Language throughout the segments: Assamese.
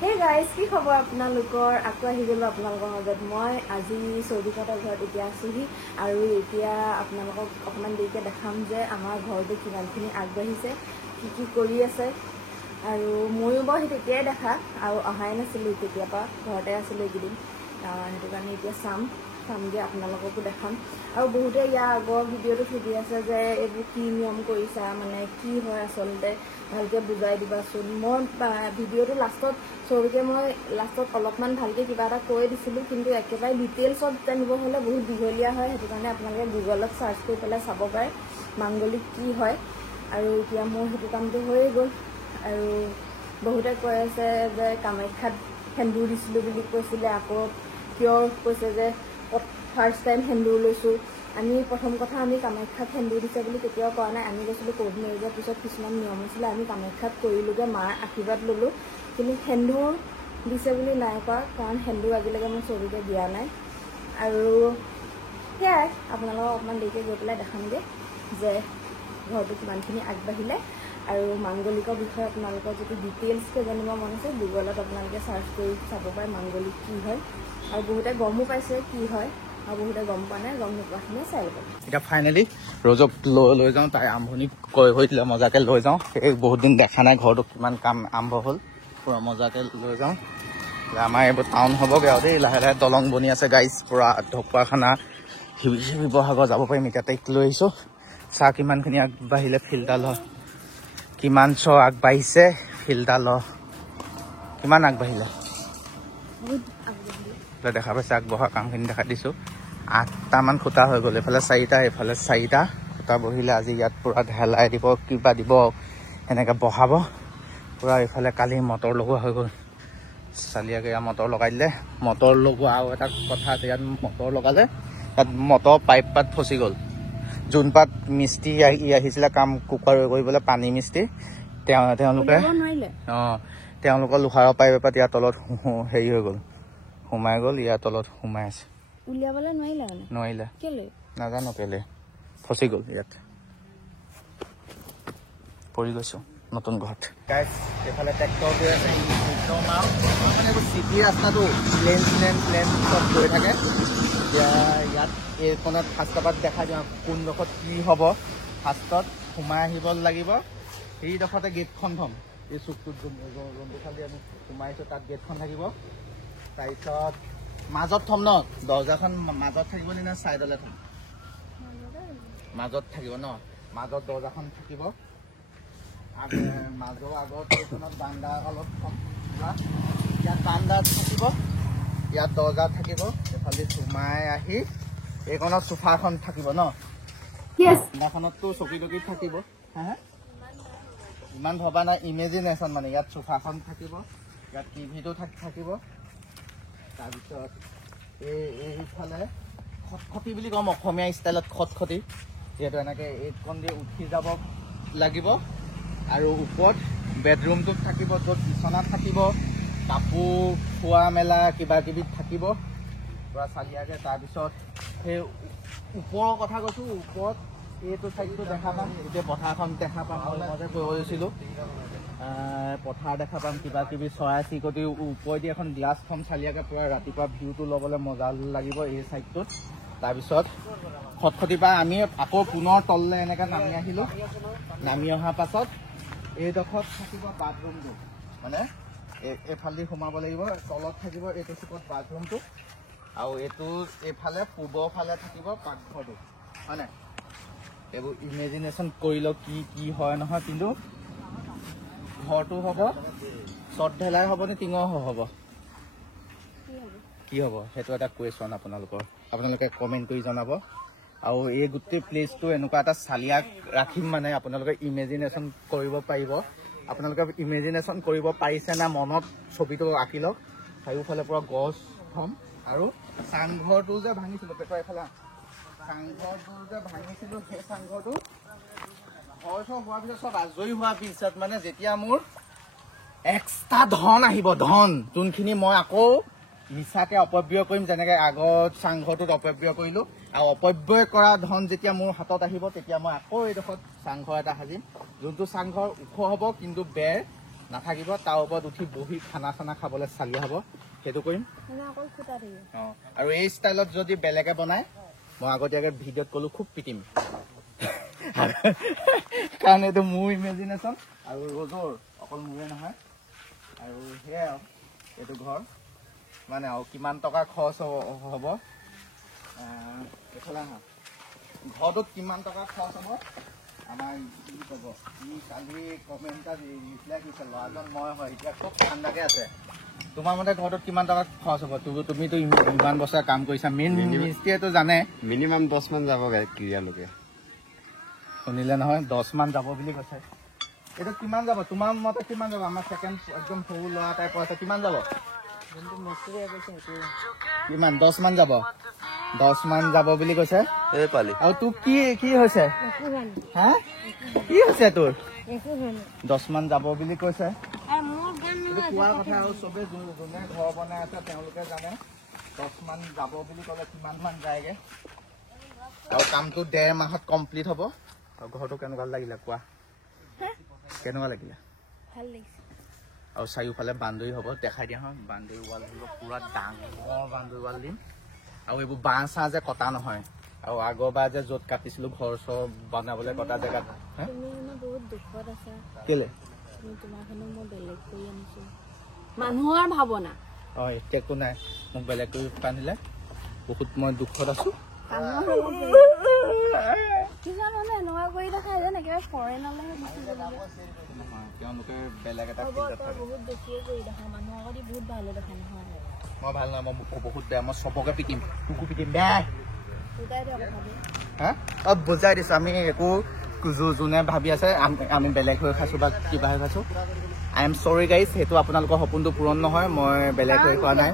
Hey guys, কি খবৰ আপোনালোকৰ আকৌ আহি গলো আপোনালোকৰ মাজত মই আজি চৌদিকাতৰ ঘৰত এতিয়া আছোহি আৰু এতিয়া আপোনালোকক অকমান দেৰিকে দেখাম যে আমাৰ ঘৰটো কিমানখিনি আগবাঢ়িছে কি কৰি আছে আৰু ময়ো বাৰু তেতিয়াই দেখা আৰু অহাই নাছিলোঁ তেতিয়াপা ঘৰতে আছিলোঁ এইকেইদিন সেইটো কাৰণে এতিয়া চামগে আপোনালোককো দেখাম আৰু বহুতে ইয়াৰ আগৰ ভিডিঅ'টো সুধি আছে যে এইবোৰ কি নিয়ম কৰিছা মানে কি হয় আচলতে ভালকে বুজাই দিবাচোন মই ভিডিঅ'টো লাষ্টত চৌকে মই লাষ্টত অলপমান ভালকে কিবা এটা কৈ দিছিলোঁ কিন্তু একেবাৰে ডিটেইলছত জানিব হ'লে বহুত দীঘলীয়া হয় সেইটো কাৰণে আপোনালোকে গুগলত চাৰ্চ কৰি পেলাই চাব পাৰে মাংগলিক কি হয় আৰু এতিয়া মোৰ সেইটো কামটো হৈয়ে গ'ল আৰু বহুতে কৈ আছে যে কামাখ্যাত সেন্দুৰ দিছিলোঁ বুলি কৈছিলে আকৌ কিয় কৈছে যে ফাৰ্ষ্ট টাইম সেন্দুৰ লৈছোঁ আমি প্ৰথম কথা আমি কামাখ্যাত সেন্দুৰ দিছে বুলি কেতিয়াও কৰা নাই আমি গৈছিলোঁ ক'ভিড মেৰিজৰ পিছত কিছুমান নিয়ম আছিলে আমি কামাখ্যাত কৰিলোঁগৈ মাৰ আশীৰ্বাদ ল'লোঁ কিন্তু সেন্দুৰ দিছে বুলি নাই কোৱা কাৰণ সেন্দুৰ আজিলৈকে মই চৌদিকে দিয়া নাই আৰু সেয়াই আপোনালোকক অকণমান দেৰিকৈ গৈ পেলাই দেখামগৈ যে ঘৰটো কিমানখিনি আগবাঢ়িলে আৰু মাংগলিকৰ বিষয়ে আপোনালোকৰ যদি ডিটেইলছকৈ জানিব মন আছে গুগলত আপোনালোকে চাৰ্চ কৰি চাব পাৰে মাংগলিক কি হয় আৰু বহুতে গমো পাইছে কি হয় আৰু বহুতে গম পোৱা নাই গম নোপোৱাখিনিয়ে চাই ল'ব এতিয়া ফাইনেলি ৰজক লৈ যাওঁ তাই আৰম্ভণি হৈ দিলে মজাকে লৈ যাওঁ এই বহুত দিন দেখা নাই ঘৰটো কিমান কাম আৰম্ভ হ'ল পুৰা মজাকে লৈ যাওঁ আমাৰ এইবোৰ টাউন হ'বগৈ আৰু দেই লাহে লাহে দলং বনি আছে গাইজ পুৰা ঢকুৱাখানা শিৱসাগৰ যাব পাৰিম এতিয়া তাইক লৈ আহিছোঁ চাহ কিমানখিনি আগবাঢ়িলে ফিল্টাৰ ল কিমান আগবাঢ়িছে ফিল্টাৰ ল কিমান আগবাঢ়িলে দেখা পাইছে আগবঢ়া কামখিনি দেখাই দিছোঁ 8টামান খুঁটা হৈ গ'ল এইফালে 4টা এইফালে 4টা খুঁটা বহিলে আজি ইয়াত পূৰা ঢেলাই দিব কিবা দিব এনেকৈ বহাব পূৰা এইফালে কালি মটৰ লগোৱা হৈ গ'ল চালিয়াকে ইয়াত মটৰ লগাই দিলে মটৰ লগোৱা আৰু এটা কথা আছে ইয়াত মটৰ লগালে তাত মটৰ পাইপ পাত ফচি গ'ল যোন পাত মিস্ত্ৰী আহিছিলে কাম কৰিবলৈ পানী মিস্ত্ৰী তেওঁলোকে তেওঁলোকৰ লোহাৰৰ পাইপ এপাত ইয়াৰ তলত হেৰি হৈ গ'ল সোমাই গ'ল ইয়াৰ তলত সোমাই আছে উলিয়াবলৈ নোৱাৰিলে মানে নোৱাৰিলে কেলে নাজানো কেলে ফচি গ'ল ইয়াত পৰি গৈছোঁ নতুন ঘৰত গাইজ এইফালে ট্ৰেক্টৰ গৈ আছে একদম আৰু মানে এইবোৰ চিটি ৰাস্তাটো প্লেন চব গৈ থাকে এতিয়া ইয়াত এইখনত ফাৰ্ষ্টত দেখাই দিওঁ কোনডোখৰত কি হ'ব ফাৰ্ষ্টত সোমাই আহিব লাগিব সেইডোখৰতে গেটখন থ'ম এই চুকটোত যোনটো খালি আমি সোমাইছোঁ তাত গেটখন থাকিব তাৰপিছত মাজত থ'ম ন দৰ্জাখন মাজত থাকিব নে চাইডলৈ থ'ম মাজত থাকিব ন মাজত দৰ্জাখন থাকিব মাজৰ আগত এইখনত বান্দা অলপ থ'ম ইয়াত বান্দা থাকিব ইয়াত দৰ্জা থাকিব এইফালে সোমাই আহি এইখনত চোফাখন থাকিব ন বান্দাখনততো চকী টকী থাকিব হা ইমান ভবা নাই ইমেজিনেশ্যন মানে ইয়াত চোফাখন থাকিব ইয়াত টিভিটো থাকিব তাৰপিছত এইফালে খটখটি বুলি ক'ম অসমীয়া ষ্টাইলত খটখটি যিহেতু এনেকৈ এইখন দি উঠি যাব লাগিব আৰু ওপৰত বেডৰুমটোত থাকিব য'ত বিচনা থাকিব কাপোৰ খোৱা মেলা কিবা কিবি থাকিব পূৰা চালিয়াকৈ তাৰপিছত সেই ওপৰৰ কথা কৈছোঁ ওপৰত এইটো চাইডটো দেখা পাম এতিয়া পথাৰখন দেখা পাম মই কৈ গৈছিলোঁ পথাৰ দেখা পাম কিবা কিবি চৰাই চিৰিকটি ওপৰেদি এখন গ্লাছ থ'ম চালিয়াকৈ পূৰা ৰাতিপুৱা ভিউটো ল'বলৈ মজা লাগিব এই চাইডটোত তাৰপিছত খটখটিৰ পৰা আমি আকৌ পুনৰ তললৈ এনেকৈ নামি আহিলোঁ নামি অহাৰ পাছত এইডোখৰত থাকিব বাথৰুমটো মানে এইফালেদি সোমাব লাগিব তলত থাকিব এইটো চুকত বাথৰুমটো আৰু এইটো এইফালে পূবৰ ফালে থাকিব পাকঘৰটো হয় নাই এইবোৰ ইমেজিনেশ্যন কৰি লওক কি হয় নহয় কিন্তু ঘৰটো হ'ব চট ঢেলাই হ'ব নে টিঙৰ হ'ব কি হ'ব সেইটো এটা কুৱেশ্যন আপোনালোকে কমেণ্ট কৰি জনাব আৰু এই গোটেই প্লেচটো এনেকুৱা এটা চালিয়া ৰাখিম মানে আপোনালোকে ইমেজিনেশ্যন কৰিব পাৰিব আপোনালোকে ইমেজিনেশ্যন কৰিব পাৰিছে না মনত ছবিটো আঁকি লওক চাৰিওফালে পূৰা গছ থ'ম আৰু চাংঘৰটো যে ভাঙিছিলোঁ পেটৰ এইফালে চাংঘৰটো যে ভাঙিছিলোঁ সেই চাংঘৰটো ঘৰ চৰ হোৱাৰ পিছত চব আজৰি হোৱাৰ পিছত মানে যেতিয়া মোৰ এক্সট্ৰা ধন আহিব ধন যোনখিনি মই আকৌ মিছাকে অপব্যয় কৰিম যেনেকৈ আগত চাংঘৰটোত অপব্যয় কৰিলোঁ আৰু অপব্যয় কৰা ধন যেতিয়া মোৰ হাতত আহিব তেতিয়া মই আকৌ এইডোখৰত চাংঘৰ এটা সাজিম যোনটো চাংঘৰ ওখ হ'ব কিন্তু বেৰ নাথাকিব তাৰ ওপৰত উঠি বহি খানা চানা খাবলৈ চালি হ'ব সেইটো কৰিম আৰু এই ষ্টাইলত যদি বেলেগে বনায় মই আগতীয়াকৈ ভিডিঅ'ত ক'লো খুব পিটিম কাৰণ এইটো মোৰ ইমেজিনেশ্যন আৰু ৰ'জৰ অকল মোৰে নহয় আৰু সেয়াই আৰু এইটো ঘৰ মানে আৰু কিমান টকা খৰচ হ'ব এইফালে আহা ঘৰটোত কিমান টকা খৰচ হ'ব আমাৰ কি ক'ব ই কালি কমেণ্ট এটা ৰিপ্লাই দিছে ল'ৰাজন মই হয় এতিয়া খুব ঠাণ্ডাকে আছে তোমাৰ মতে ঘৰটোত কিমান টকা খৰচ হ'ব তুমিতো ইমান বছৰ কাম কৰিছা মেইন মিস্ত্ৰীয়েতো জানে মিনিমাম 10 মান যাব ক্ৰিয়ালৈকে শুনিলে নহয় 10 মান যাব বুলি কৈছে এইটো কিমান যাব তোমাৰ মতে কিমান যাব আমাৰ ছেকেণ্ড একদম সৰু ল'ৰা টাইপৰ আছে কিমান যাব কিমান 10 মান যাব 10 মান যাব বুলি কৈছে এই পালি আৰু তোৰ কি হৈছে হা কি হৈছে তোৰ 10 মান যাব বুলি কৈছে কোৱাৰ কথা আৰু চবে যোনে ঘৰ বনাই আছে তেওঁলোকে জানে 10 মান যাব বুলি ক'লে কিমান মান যায়গে আৰু কামটো 1.5 মাহত কমপ্লিট হ'ব আৰু ঘৰটো কেনেকুৱা লাগিলে কোৱা কেনেকুৱা লাগিলে ভাল লাগিছে আৰু চাৰিওফালে বাউণ্ডেৰী হ'ব দেখাই দিয়া হয় বাউণ্ডেৰী ৱাল হ'ব পুৰা ডাঙৰ বাউণ্ডেৰী ৱাল দিম আৰু এইবোৰ বাঁহ চাহ যে কটা নহয় আৰু আগৰবাৰ যে য'ত কাটিছিলো ঘৰ চৰ বনাবলৈ কটা জেগাত বহুত দুখত আছা কেলে তোমাৰ কাৰণে মই বেলেগ কৰি আনিছো মানুহৰ ভাৱনা এতিয়া একো নাই মোক বেলেগ কৰি পানিলে বহুত মই দুখত আছো কিছুমান মানুহে এনেকুৱা কৰি দেখাই যেন একেবাৰে ফৰেইনলৈ গুচি যাব তেওঁলোকে বেলেগ এটা বহুত বেছিয়ে কৰি দেখা মানুহৰ আগত বহুত ভালে দেখা নহয় মই ভাল নহয় মই বহুত বেয়া মই চবকে পিটিম কুকু পিটিম বেয়া বুজাই দিয়ক কথাটো হা বুজাই দিছো আমি একো যোনে ভাবি আছে আমি বেলেগ হৈ খাইছো বা কিবা হৈ খাইছো আই এম চৰি গাইজ সেইটো আপোনালোকৰ সপোনটো পূৰণ নহয় মই বেলেগ হৈ খোৱা নাই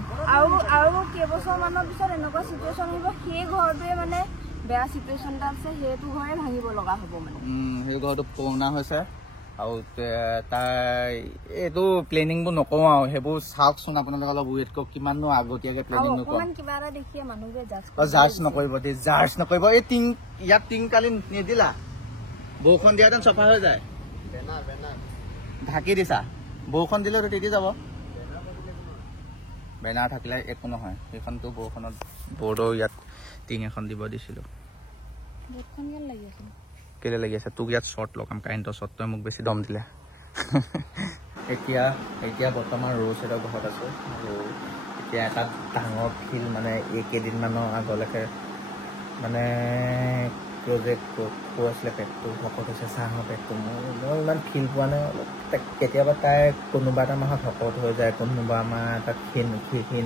আৰু কেইবছৰ মানৰ পিছত এনেকুৱা চিটুৱেশ্যন আহিব সেই ঘৰটোৱে মানে বেয়া চিটুৱেশ্যন এটা আছে সেইটো ঘৰে ভাঙিব লগা হ'ব মানে সেই ঘৰটো পুৰণা হৈছে আৰু তাৰ এইটো প্লেনিংবোৰ নকওঁ আৰু সেইবোৰ চাওকচোন আপোনালোকে অলপ ৱেইট কৰক কিমাননো আগতীয়াকৈ প্লেনিং নকৰোঁ কিবা এটা দেখিয়ে মানুহবোৰে জাৰ্জ নকৰিব দেই জাৰ্জ নকৰিব এই ইয়াত টিং কালি নিদিলা বৰষুণ দিয়াহেঁতেন চফা হৈ যায় ঢাকি দিছা বৰষুণ দিলেতো তিতি যাব বেনাৰ থাকিলে একো নহয় সেইখনতো বৰষুণত বৰ্ডৰ ইয়াত টিং এখন দিব দিছিলোঁ কেলে লাগি আছে তোক ইয়াত শ্বৰ্ট লগাম কাৰেণ্টৰ শ্বৰ্ট তই মোক বেছি দম দিলে এতিয়া বৰ্তমান ৰ'জ এটা ঘৰত আছোঁ আৰু এতিয়া এটা ডাঙৰ ফিল্ড মানে এইকেইদিনমানৰ আগলৈকে মানে প্ৰজেক্ট আছিলে পেটটো শকত হৈছে চাহৰ পেটটো মই ইমান ফিল পোৱা নাই অলপ কেতিয়াবা তাই কোনোবা এটা মাহত শকত হৈ যায় কোনোবা মাহ তাত ক্ষীণ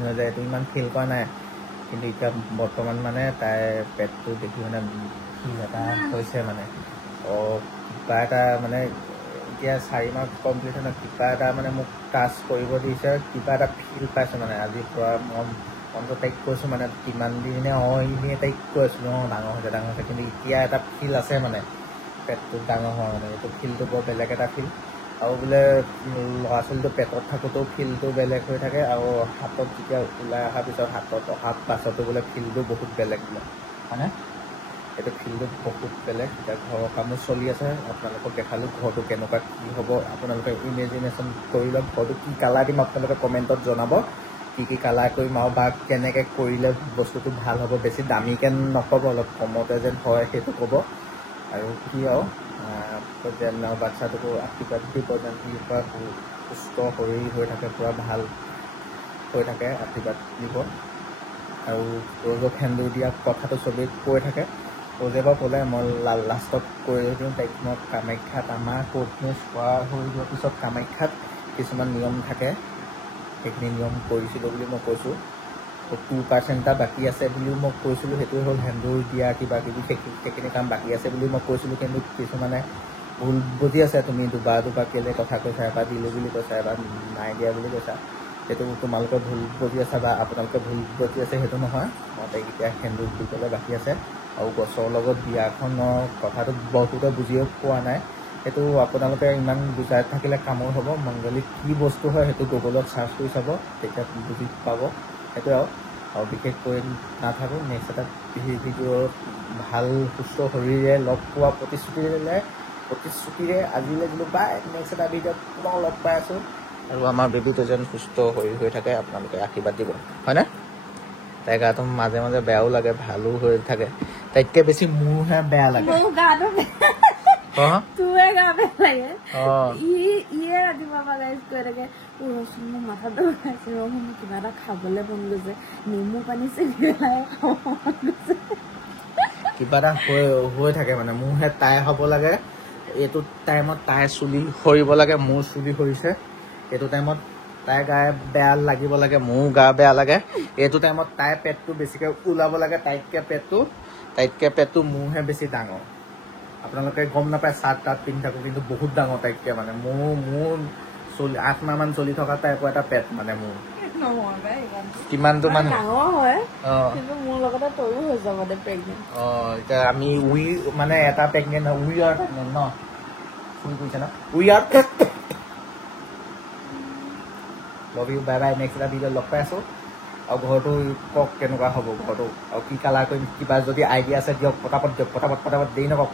হৈ যায় এইটো ইমান ফিল কৰা নাই কিন্তু এতিয়া বৰ্তমান মানে তাইৰ পেটটো দেখি মানে ফিল এটা হৈছে মানে কিবা এটা মানে এতিয়া 4 মাহ কমপ্লিট হয় কিবা এটা মানে মোক টাচ কৰিব দিছে কিবা এটা ফিল পাইছোঁ মানে আজিৰ পৰা মনটো তাইক কৈছোঁ মানে কিমান দিনে এনেই তাইক কৈ আছিলোঁ ডাঙৰ হৈছে কিন্তু এতিয়া এটা ফিল আছে মানে পেটটো ডাঙৰ হোৱা মানে এইটো ফিলটো বৰ বেলেগ এটা ফিল আৰু বোলে ল'ৰা ছোৱালীটো পেটত থাকোঁতেও ফিলটো বেলেগ হৈ থাকে আৰু হাতত যেতিয়া ওলাই অহাৰ পিছত হাতত অহাৰ পাছতো বোলে ফিলটো বহুত বেলেগ বোলে হয়নে এইটো ফিলটো বহুত বেলেগ এতিয়া ঘৰৰ কামো চলি আছে আপোনালোকক দেখালোঁ ঘৰটো কেনেকুৱা কি হ'ব আপোনালোকে ইমেজিনেশ্যন কৰি লওক ঘৰটো কি কালাৰ দিম আপোনালোকে কমেণ্টত জনাব কি কালাৰ কৰিম আৰু বা কেনেকৈ কৰিলে বস্তুটো ভাল হ'ব বেছি দামীকৈ নক'ব অলপ কমতে যেন হয় সেইটো ক'ব আৰু কি আৰু যেন বাচ্ছাটোকো আশীৰ্বাদ দিব যেন সি পৰা সুস্থ শৰীৰ হৈ থাকে পূৰা ভাল হৈ থাকে আশীৰ্বাদ দিব আৰু ৰ'জক সেন্দুৰ দিয়া কথাটো চবেই কৈ থাকে ৰ'জে বাৰু ক'লে মই লাষ্টত কৈ দিওঁ তাইক মই কামাখ্যাত আমাৰ ক'ৰ্ট নিউজ হোৱা হৈ যোৱাৰ পিছত কামাখ্যাত কিছুমান নিয়ম থাকে সেইখিনি নিয়ম কৰিছিলোঁ বুলি মই কৈছোঁ 2% এটা বাকী আছে বুলিও মই কৈছিলোঁ সেইটোৱে হ'ল সেন্দুৰ দিয়া কিবা কিবি সেইখিনি কাম বাকী আছে বুলি মই কৈছিলোঁ কিন্তু কিছুমানে ভুল বুজি আছে তুমি দুবাৰ কেলৈ কথা কৈছা এবাৰ দিলোঁ বুলি কৈছা এবাৰ নাই দিয়া বুলি কৈছা সেইটো তোমালোকে ভুল বুজি আছা বা আপোনালোকে ভুল বুজি আছে সেইটো নহয় মই তাইক এতিয়া সেন্দুৰ দিবলৈ বাকী আছে আৰু গছৰ লগত বিয়াখনৰ কথাটো বহুতে বুজিও পোৱা নাই সেইটো আপোনালোকে ইমান বুজাই থাকিলে কামৰ হ'ব মংগলিক কি বস্তু হয় সেইটো গুগলত চাৰ্চ কৰি চাব তেতিয়া বুজি পাব সেইটোৱে আৰু বিশেষকৈ নাথাকোঁ নেক্সট এটা ভিডিঅ'ত ভাল সুস্থ শৰীৰে লগ পোৱা প্ৰতিশ্ৰুতিৰে প্ৰতিশ্ৰুতিৰে আজিলৈ দিলোঁ বাই নেক্সট এটা ভিডিঅ'ত পুনৰ লগ পাই আছোঁ আৰু আমাৰ বেবীটো যেন সুস্থ হৈ থাকে আপোনালোকে আশীৰ্বাদ দিব হয়নে তাই গাটো মাজে মাজে বেয়াও লাগে ভালো হৈ থাকে তাইতকৈ বেছি মোৰহে বেয়া লাগে মোৰ গাটো তোৰে গা বেয়া লাগে ইয়ে ৰাতিপুৱা পৰা গাইজ কৈ থাকে ৰচোন মোৰ মাথাটো বিষাইছে ৰচোন মোৰ কিবা এটা খাবলৈ মন গৈছে নেমু পানী চেনি পেলাই খাব মন গৈছে কিবা এটা হৈ থাকে মানে মোৰহে তাই হ'ব লাগে এইটো টাইমত তাই চুলি সৰিব লাগে মোৰ চুলি সৰিছে এইটো টাইমত তাই গা বেয়া লাগিব লাগে মোৰ গা বেয়া লাগে এইটো টাইমত তাই পেটটো বেছিকৈ ওলাব লাগে তাইতকৈ পেটটো মোৰহে বেছি ডাঙৰ আপোনালোকে গম নাপায় চাৰ্ট তাত পিন্ধি থাকোঁ কিন্তু বহুত ডাঙৰ তাইতকৈ মানে মোৰ 8 মাহমান চলি থকা টাইপৰ এটা পেট মানে মোৰ কিমানটো মানে ডাঙৰ হয় কিন্তু মোৰ লগতে তয়ো হৈ যাব দে প্ৰেগনেণ্ট এতিয়া আমি মানে এটা প্ৰেগনেণ্ট উই আৰ প্ৰেগনেণ্ট ন ফুল কৰিছে ন we are love you bye bye next এটা ভিডিঅ'ত লগ পাই আছোঁ আৰু ঘৰটো কওক কেনেকুৱা হ'ব ঘৰটো আৰু কি কালাৰ কৰিম কিবা যদি আইডিয়া আছে দিয়ক পটাপট দেৰি নকওক